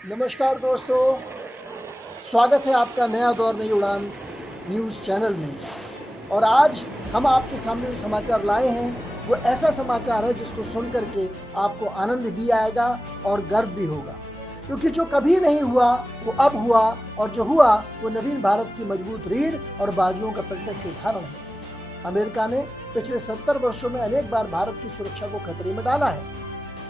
नमस्कार दोस्तों, स्वागत है आपका नया दौर नई उड़ान न्यूज़ चैनल में। और आज हम आपके सामने जो समाचार लाए हैं वो ऐसा समाचार है जिसको सुन करके आपको आनंद भी आएगा और गर्व भी होगा, क्योंकि जो कभी नहीं हुआ वो अब हुआ, और जो हुआ वो नवीन भारत की मजबूत रीढ़ और बाजुओं का प्रत्यक्ष उदाहरण है। अमेरिका ने पिछले 70 वर्षों में अनेक बार भारत की सुरक्षा को खतरे में डाला है।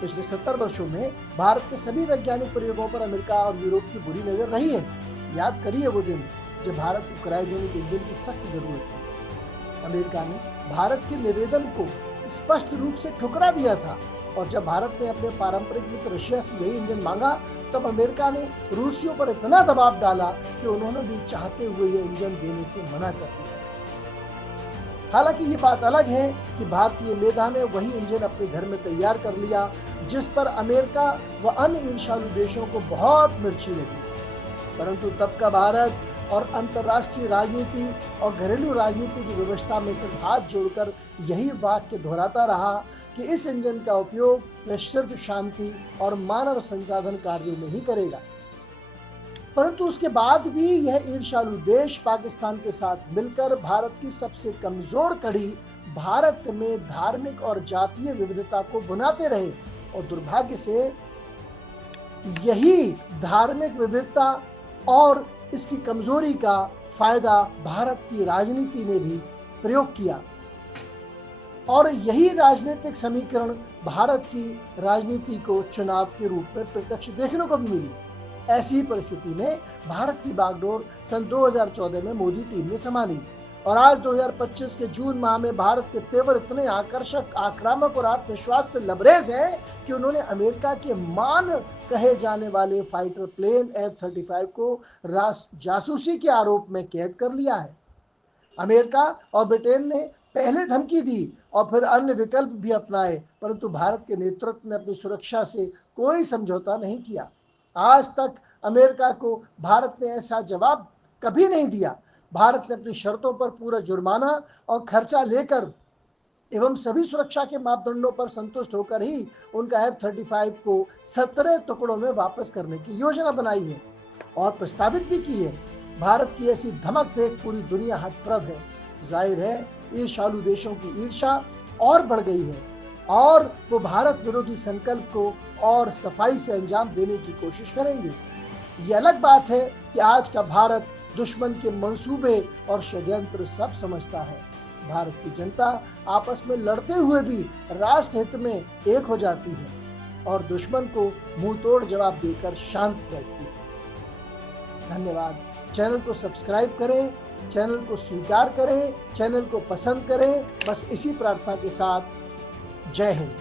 पिछले 70 वर्षों में भारत के सभी वैज्ञानिक प्रयोगों पर अमेरिका और यूरोप की बुरी नजर रही है। याद करिए वो दिन जब भारत को क्रायोजेनिक इंजन की सख्त जरूरत थी। अमेरिका ने भारत के निवेदन को स्पष्ट रूप से ठुकरा दिया था, और जब भारत ने अपने पारंपरिक मित्र रशिया से यही इंजन मांगा, तब अमेरिका ने रूसियों पर इतना दबाव डाला कि उन्होंने भी चाहते हुए यह इंजन देने से मना कर दिया। हालांकि ये बात अलग है कि भारतीय मेधा ने वही इंजन अपने घर में तैयार कर लिया, जिस पर अमेरिका व अन्य ईर्ष्यालु देशों को बहुत मिर्ची लगी। परंतु तब का भारत और अंतर्राष्ट्रीय राजनीति और घरेलू राजनीति की व्यवस्था में सिर्फ हाथ जोड़कर यही वाक्य दोहराता रहा कि इस इंजन का उपयोग वह सिर्फ शांति और मानव संसाधन कार्यों में ही करेगा। परंतु उसके बाद भी यह ईर्ष्यालु देश पाकिस्तान के साथ मिलकर भारत की सबसे कमजोर कड़ी भारत में धार्मिक और जातीय विविधता को बुनाते रहे, और दुर्भाग्य से यही धार्मिक विविधता और इसकी कमजोरी का फायदा भारत की राजनीति ने भी प्रयोग किया, और यही राजनीतिक समीकरण भारत की राजनीति को चुनाव के रूप में प्रत्यक्ष देखने को भी मिली। ऐसी ही परिस्थिति में भारत की बागडोर सन 2014 में मोदी टीम ने संभाली, और आज 2025 के जून माह में भारत के तेवर इतने आकर्षक, आक्रामक और आत्मविश्वास से लबरेज हैं कि उन्होंने अमेरिका के मान कहे जाने वाले फाइटर प्लेन F-35 को जासूसी के आरोप में कैद कर लिया है। अमेरिका और ब्रिटेन ने पहले धमकी दी और फिर अन्य विकल्प भी अपनाए, परंतु भारत के नेतृत्व ने अपनी सुरक्षा से कोई समझौता नहीं किया। आज तक अमेरिका को भारत ने ऐसा जवाब कभी नहीं दिया। भारत ने अपनी शर्तों पर पूरा जुर्माना और खर्चा लेकर एवं सभी सुरक्षा के मापदंडों पर संतुष्ट होकर ही उनका F-35 को 17 टुकड़ों में वापस करने की योजना बनाई है और प्रस्तावित भी की है। भारत की ऐसी धमक देख पूरी दुनिया हतप्रभ है। जाहिर है ईर्ष्यालु देशों की ईर्ष्या और बढ़ गई है, और वो भारत विरोधी संकल्प को और सफाई से अंजाम देने की कोशिश करेंगे। ये अलग बात है कि आज का भारत दुश्मन के मंसूबे और षड्यंत्र सब समझता है। भारत की जनता आपस में लड़ते हुए भी राष्ट्र हित में एक हो जाती है और दुश्मन को मुंह तोड़ जवाब देकर शांत बैठती है। धन्यवाद। चैनल को सब्सक्राइब करें, चैनल को स्वीकार करें, चैनल को पसंद करें। बस इसी प्रार्थना के साथ जय हिंद।